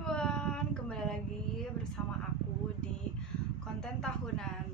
everyone, kembali lagi bersama aku di konten tahunan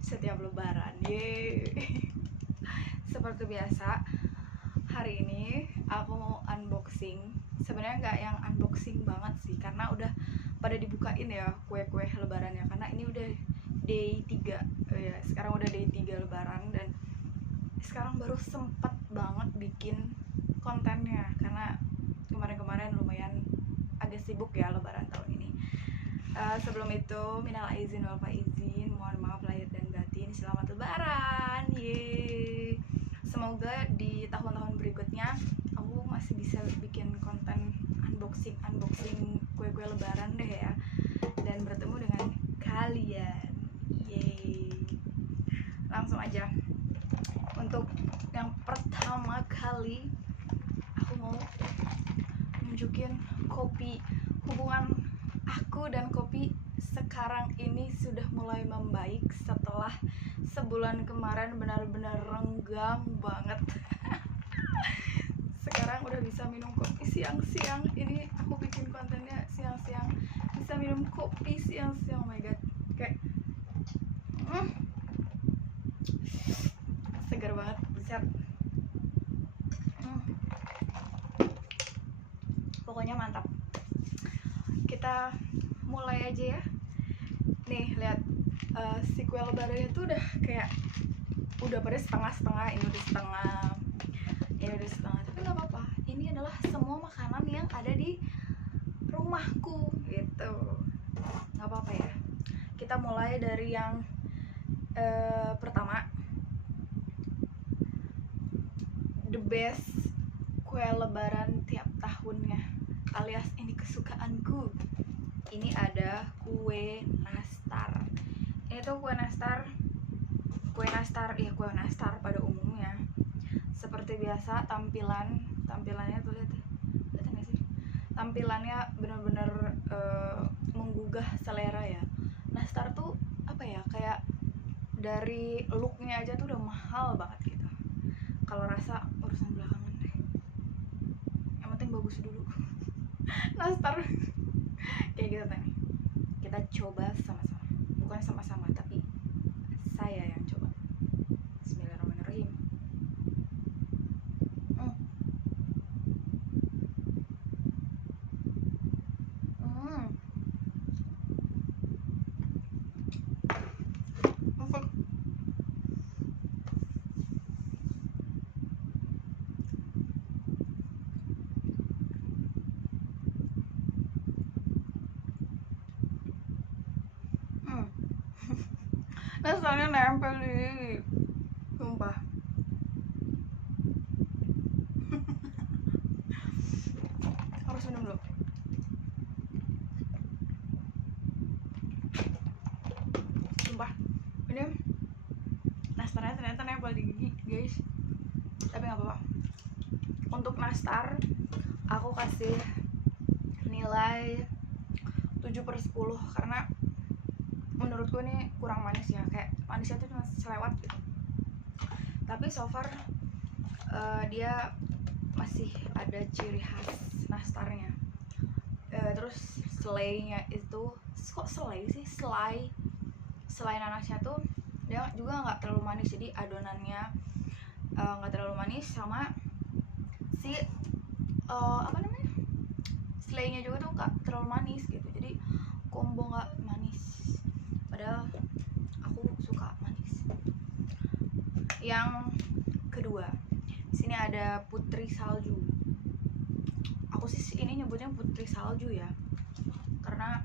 setiap lebaran. Yeay. Seperti biasa, hari ini aku mau unboxing. Sebenarnya nggak yang unboxing banget sih, karena udah pada dibukain ya kue-kue lebarannya. Karena ini udah day 3 ya, sekarang udah day 3 lebaran. Dan sekarang baru sempet banget bikin kontennya, karena kemarin-kemarin lumayan agak sibuk ya lebaran tahun ini. Sebelum itu, minal aizin wal faizin, mohon maaf lahir dan batin, selamat lebaran. Yeay. Semoga di tahun-tahun berikutnya aku masih bisa bikin konten unboxing kue-kue lebaran deh ya, dan bertemu dengan kalian. Yeay. Langsung aja, untuk yang pertama kali aku mau nunjukin kopi. Hubungan aku dan kopi sekarang ini sudah mulai membaik setelah sebulan kemarin benar-benar renggang banget. Sekarang udah bisa minum kopi siang-siang. Ini aku bikin kontennya siang-siang, bisa minum kopi siang-siang. Oh my god, kayak segar banget, buset. Pokoknya mantap. Kita mulai aja ya. Nih lihat, si kue lebarannya tuh udah kayak udah pada setengah-setengah. Ini udah setengah, ini udah setengah, tapi nggak apa-apa. Ini adalah semua makanan yang ada di rumahku gitu, nggak apa-apa ya. Kita mulai dari yang pertama, the best kue lebaran tiap tahunnya, alias ini kesukaanku. Ini ada kue nastar. Ini tuh kue nastar ya, kue nastar pada umumnya. Seperti biasa tampilannya tuh lihat nggak sih? Tampilannya bener-bener menggugah selera ya. Nastar tuh apa ya, kayak dari looknya aja tuh udah mahal banget gitu. Kalau rasa urusan belakangan deh, yang penting bagus dulu. Nastar kayak gitu teh. Kita coba sama-sama, bukan sama-sama tapi saya yang coba. Bismillahirrahmanirrahim. Empuk. Nastarnya nempel di gigi, sumpah. Harus minum dulu. Sumpah, ini nastarnya ternyata nempel di gigi guys. Tapi nggak apa-apa. Untuk nastar aku kasih nilai 7/10, karena menurutku ini kurang manis ya, kayak manisnya tuh cuma selewat gitu. Tapi so far dia masih ada ciri khas nastarnya. Terus selainya itu, kok selai sih, selai nanasnya tuh dia juga nggak terlalu manis, jadi adonannya nggak terlalu manis, sama si apa namanya, selainya juga tuh nggak terlalu manis gitu. Jadi combo nggak manis, padahal aku suka manis. Yang kedua, sini ada putri salju. Aku sih ini nyebutnya putri salju ya, karena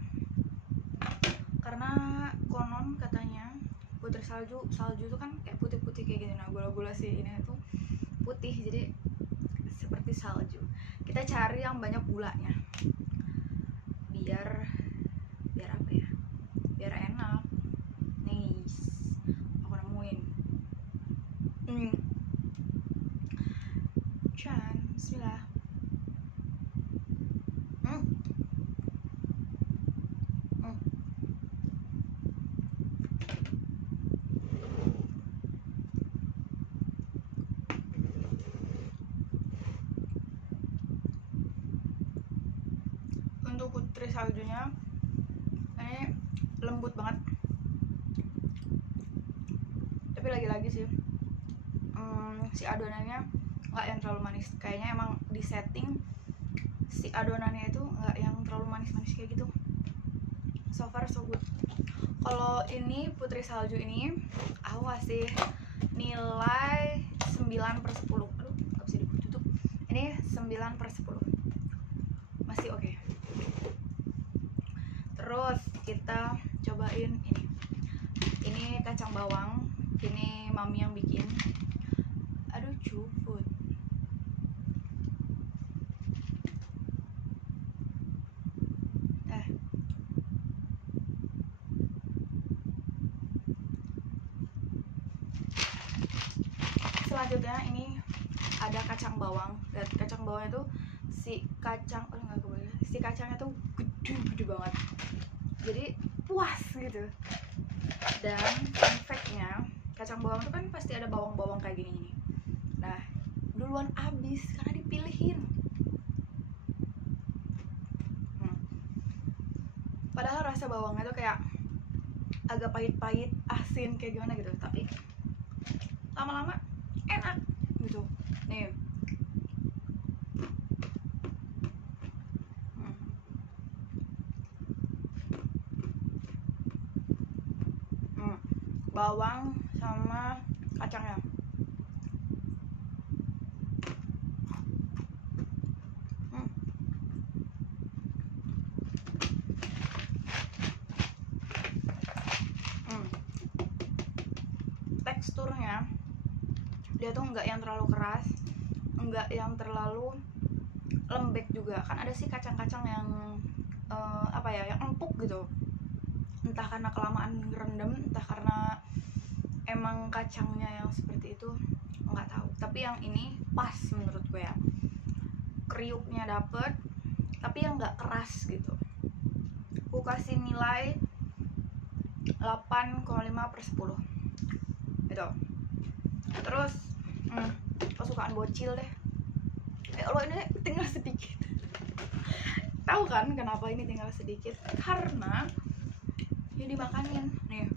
konon katanya putri salju itu kan kayak putih-putih kayak gitu. Nah, gula-gula sih ini tuh putih, jadi seperti salju. Kita cari yang banyak gulanya, biar apa ya, biar enak. Nih aku nemuin. Chan, bismillah. Untuk putri saljunya ini lembut banget, tapi lagi-lagi sih si adonannya nggak yang terlalu manis. Kayaknya emang di setting si adonannya itu nggak yang terlalu manis-manis kayak gitu. So far so good. Kalau ini putri salju ini aku kasih nilai 9/10. Aduh, nggak bisa ditutup. Ini 9/10, masih oke. Terus kita cobain ini kacang bawang. Ini mami yang bikin. Aduh, cuput. Selanjutnya ini ada kacang bawang, dan kacang bawang itu si kacangnya tuh gede banget, jadi puas gitu. Dan fun fact-nya, kacang bawang itu kan pasti ada bawang-bawang kayak gini nih. Nah, duluan abis karena dipilihin. Padahal rasa bawangnya tuh kayak agak pahit-pahit, asin kayak gimana gitu, tapi lama-lama enak gitu. Nih, bawang sama kacangnya. Teksturnya dia tuh nggak yang terlalu keras, nggak yang terlalu lembek juga. Kan ada sih kacang-kacang yang yang empuk gitu, entah karena kelamaan ngerendam, entah karena emang kacangnya yang seperti itu, nggak tahu. Tapi yang ini pas menurut gue ya, kriuknya dapet tapi yang nggak keras gitu. Aku kasih nilai 8,5/10 gitu. Terus kesukaan bocil deh. Kalau ini tinggal sedikit. Tahu kan kenapa ini tinggal sedikit? Karena ini dimakanin nih.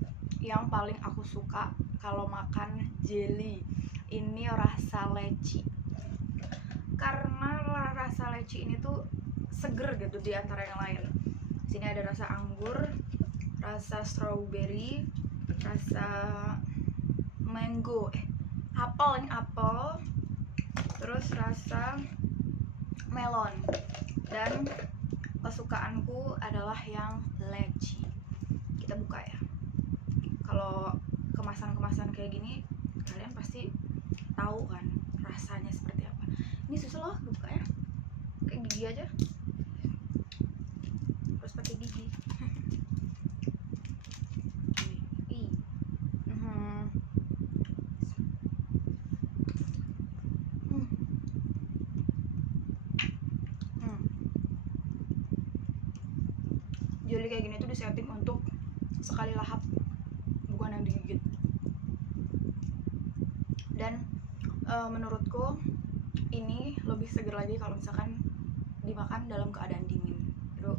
Yang paling aku suka kalau makan jelly ini rasa leci. Karena rasa leci ini tuh seger gitu di antara yang lain. Sini ada rasa anggur, rasa strawberry, rasa mango, apel, terus rasa melon, dan kesukaanku adalah yang leci. Kita buka ya. Kalau kemasan-kemasan kayak gini kalian pasti tahu kan rasanya seperti apa. Ini susah loh bukanya, kayak gigi aja, harus pakai gigi. Jelly kayak gini tuh disetting untuk sekali lahap, bukan yang digigit. Dan menurutku ini lebih seger lagi kalau misalkan dimakan dalam keadaan dingin. Aduh,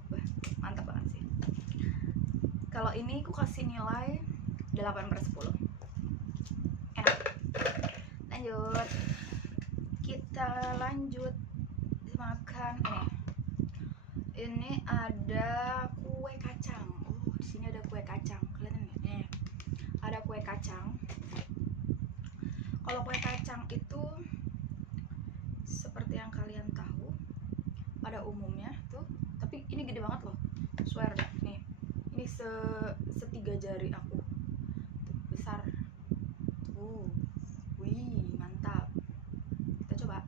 mantap banget sih. Kalau ini aku kasih nilai 8/10. Enak. Lanjut, kita lanjut makan ini ada kue kacang. Oh, di sini ada kue kacang. Kelihatan nggak? Nih, ada kue kacang. Kalau kue kacang itu seperti yang kalian tahu pada umumnya tuh, tapi ini gede banget loh. Swear dah, nih. Ini setiga jari aku. Tuh, besar. Tuh. Wih, mantap. Kita coba.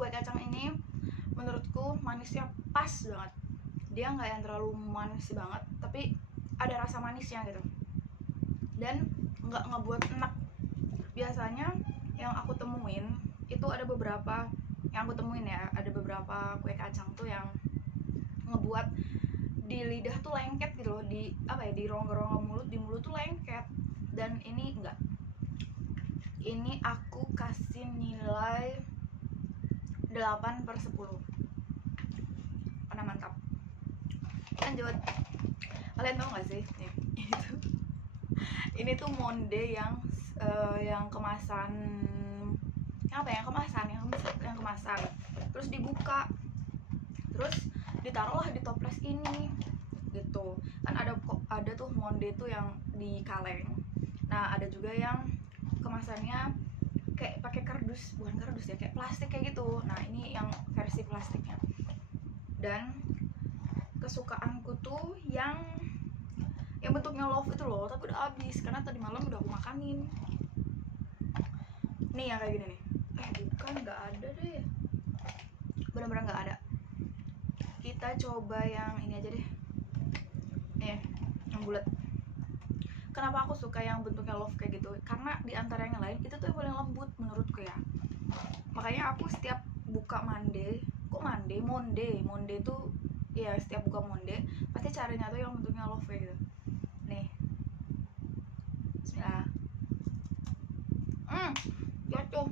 Kue kacang ini menurutku manisnya pas banget. dia nggak yang terlalu manis banget, tapi ada rasa manisnya gitu, dan nggak ngebuat enak. Biasanya yang aku temuin itu ada beberapa ada beberapa kue kacang tuh yang ngebuat di lidah tuh lengket gitu loh, di apa ya, di rongga-rongga mulut, di mulut tuh lengket. Dan ini enggak, ini aku kasih nilai 8/10 karena mantap. Lanjut, kalian tahu nggak sih nih, ini tuh monde yang kemasan, apa ya, yang kemasan terus dibuka, terus ditaruhlah di toples ini gitu kan. Ada tuh monde tuh yang di kaleng, nah ada juga yang kemasannya kayak pakai kardus, bukan kardus ya, kayak plastik kayak gitu. Nah ini yang versi plastiknya, dan kesukaanku tuh yang bentuknya love itu loh, tapi udah habis karena tadi malam udah aku makanin. Nih yang kayak gini nih, bukan, nggak ada deh, bener-bener nggak ada. Kita coba yang ini aja deh, yang bulat. Kenapa aku suka yang bentuknya love kayak gitu? Karena di antara yang lain itu tuh yang paling lembut menurutku ya. Makanya aku setiap buka monde tuh ya, setiap buka monde pasti carinya tuh yang bentuknya love kayak gitu. Nih, bismillah. Jatuh.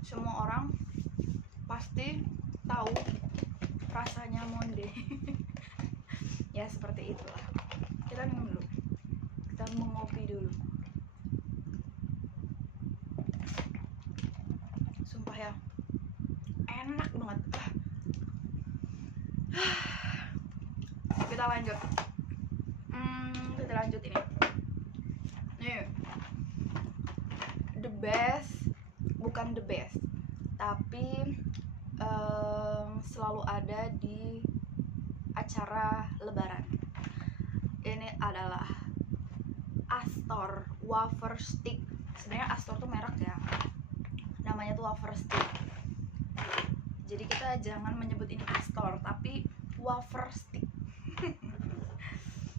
Semua orang pasti tahu rasanya monde. Ya seperti itulah. Kita minum dulu, kita mengopi dulu. Sumpah ya, enak banget. Kita lanjut. Kita lanjut ini. Nih, the best, bukan the best, tapi selalu ada di acara lebaran. Ini adalah Astor wafer stick. Sebenarnya Astor tuh merek ya, namanya tuh wafer stick. Jadi kita jangan menyebut ini Astor, tapi wafer stick.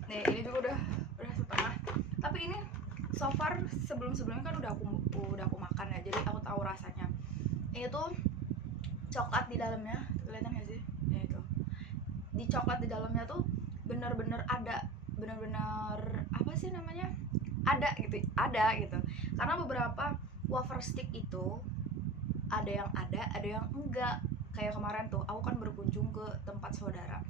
Nih ini juga udah setengah, tapi ini so far sebelumnya kan udah aku makan ya, jadi aku tahu rasanya. Ini tuh coklat di dalamnya, kelihatan gak sih? Ya itu, di coklat di dalamnya tuh bener-bener ada, bener-bener apa sih namanya, ada gitu. Karena beberapa wafer stick itu ada yang enggak. Kayak kemarin tuh aku kan berkunjung ke tempat saudara,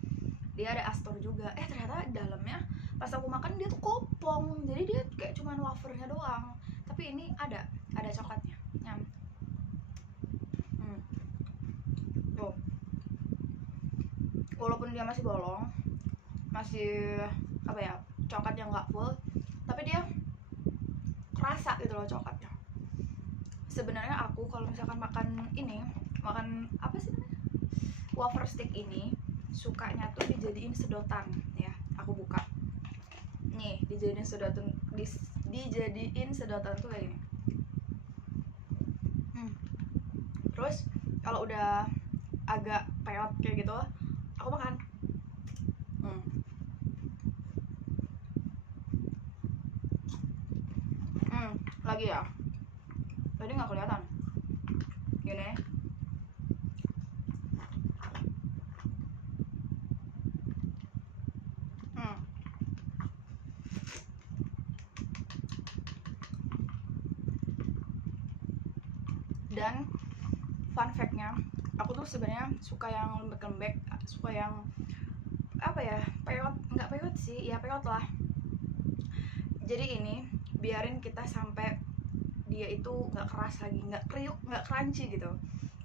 dia ada Astor juga, ternyata di dalamnya pas aku makan dia tuh kopong, jadi dia kayak cuman wafernya doang, tapi ini ada coklatnya. Tuh, walaupun dia masih bolong, masih apa ya, coklat yang nggak full, tapi dia kerasa gitu loh coklatnya. Sebenarnya aku kalau misalkan makan apa sih namanya, wafer stick ini, sukanya tuh dijadiin sedotan ya. Aku buka nih, dijadiin sedotan tuh kayak gini. Terus kalau udah agak peot kayak gitu, aku makan. Lagi ya, tadi nggak kelihatan gini. Dan fun fact-nya, aku tuh sebenarnya suka yang lembek-lembek, suka yang apa ya, nggak peot sih, ya peot lah. Jadi ini biarin kita sampai dia itu nggak keras lagi, nggak kriuk, nggak crunchy gitu,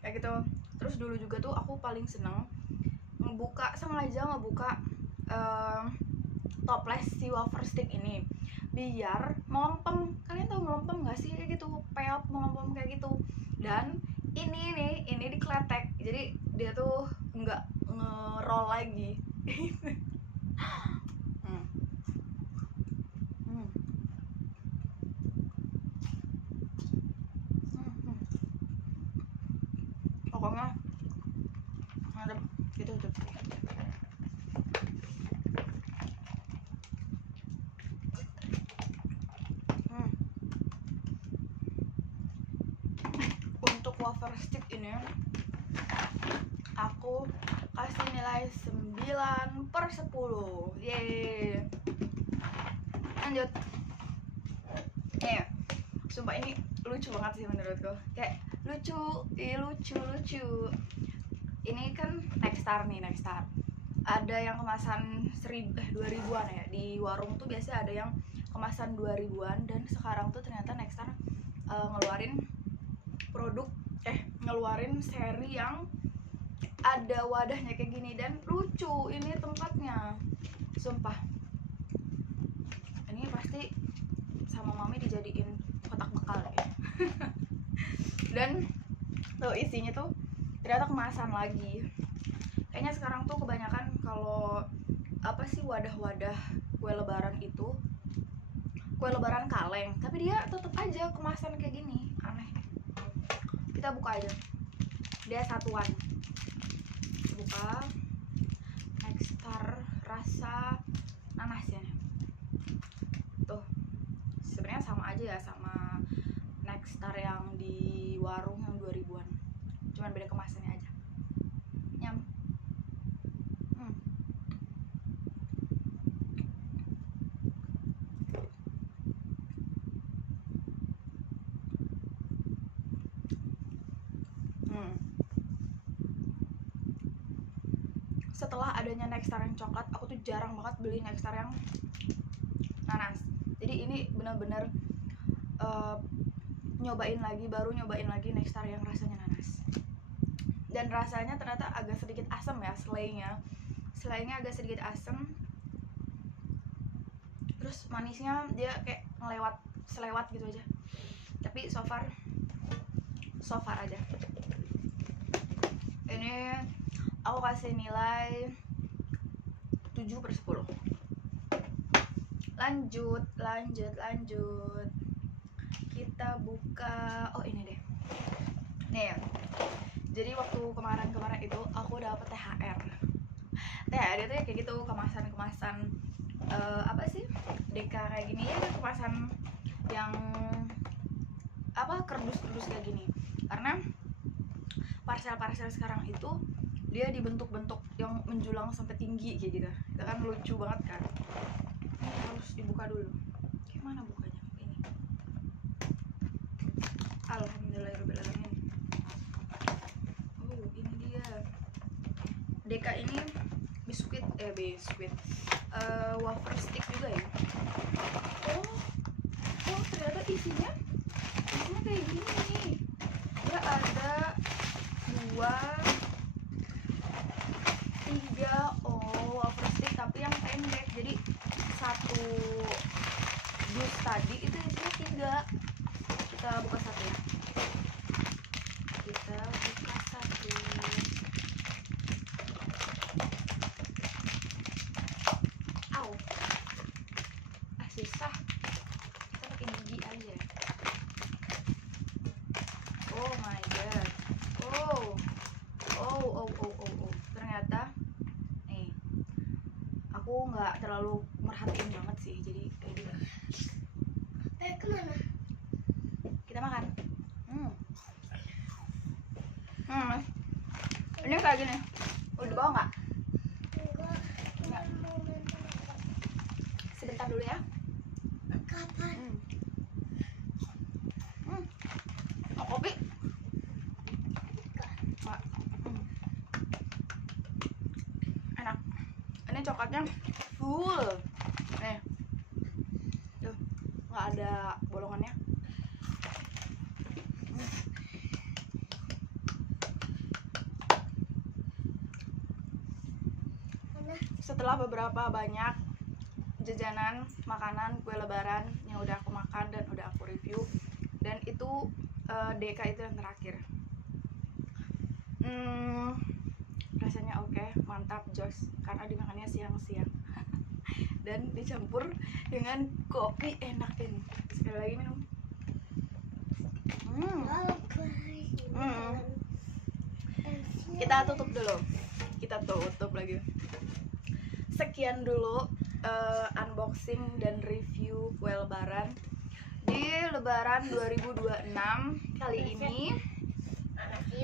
kayak gitu. Terus dulu juga tuh aku paling seneng sengaja ngebuka toples si wafer stick ini biar melempem. Kalian tahu melempem nggak sih, kayak gitu, peot melempem kayak gitu. Dan ini dikletek, jadi dia tuh nggak nge-roll lagi. wafer stick ini aku kasih nilai 9/10. Yeay. Lanjut. Sumpah ini lucu banget sih menurutku. Kayak lucu. Ini kan Nexstar nih, Nexstar. Ada yang kemasan 2000-an ya. Di warung tuh biasanya ada yang kemasan 2000-an, dan sekarang tuh ternyata Nexstar ngeluarin seri yang ada wadahnya kayak gini dan lucu. Ini tempatnya, sumpah. Ini pasti sama mami dijadiin kotak bekal ya. Dan tuh isinya tuh ternyata kemasan lagi. Kayaknya sekarang tuh kebanyakan kalau apa sih wadah-wadah kue lebaran itu kue lebaran kaleng, tapi dia tetap aja kemasan kayak gini. Aneh. Kita buka aja, dia satuan. Buka Nexstar rasa nanasnya tuh. Sebenarnya sama aja ya sama Nexstar yang di warung yang 2000-an, cuman beda kemasannya aja. Nyam. Setelah adanya Nexstar yang coklat, aku tuh jarang banget beli Nexstar yang nanas. Jadi ini bener-bener baru nyobain lagi Nexstar yang rasanya nanas. Dan rasanya ternyata agak sedikit asam ya, selainya agak sedikit asam. Terus manisnya dia kayak selewat gitu aja. Tapi so far aja. Ini aku kasih nilai 7/10. Lanjut. Kita buka. Oh ini deh. Nih. Jadi waktu kemarin itu aku dapet THR. THR itu ya kayak gitu, kemasan apa sih? Deka kayak gini ya, kemasan yang apa, kerdus kayak gini. Karena parcel sekarang itu dia dibentuk-bentuk yang menjulang sampai tinggi kayak gitu. Itu kan lucu banget kan. Ini harus dibuka dulu. Gimana bukanya? Ini. Alhamdulillahirobbilalamin. Oh, ini dia. Deka ini biskuit wafer stick juga ya. Oh ternyata isinya kayak gini nih. Dia ada 2, 3 wafer stick tapi yang pendek. Jadi satu dus tadi itu isinya 3. Kita buka satu ya. Susah. Kita pakai gigi aja. Oh my god. Oh. Ternyata nih, aku nggak terlalu merhatiin banget sih, jadi kayak gitu. Kemana? Kita makan. Ini kayak gini. Udah bawa nggak? Enggak. Sebentar dulu ya. Kapan? Mau kopi? Enak. Ini coklatnya full. Nih. Tuh, nggak ada bolongannya. Setelah beberapa banyak jajanan makanan kue lebaran yang udah aku makan dan udah aku review, dan itu Deka itu yang terakhir. Rasanya oke, mantap, jos, karena dimakannya siang-siang dan dicampur dengan kopi enak ini. Sekali lagi minum. Kita tutup dulu. Kita tutup lagi. Sekian dulu unboxing dan review kue lebaran di lebaran 2026 kali ini.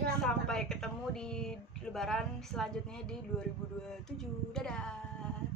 Sampai ketemu di lebaran selanjutnya di 2027. Dadah.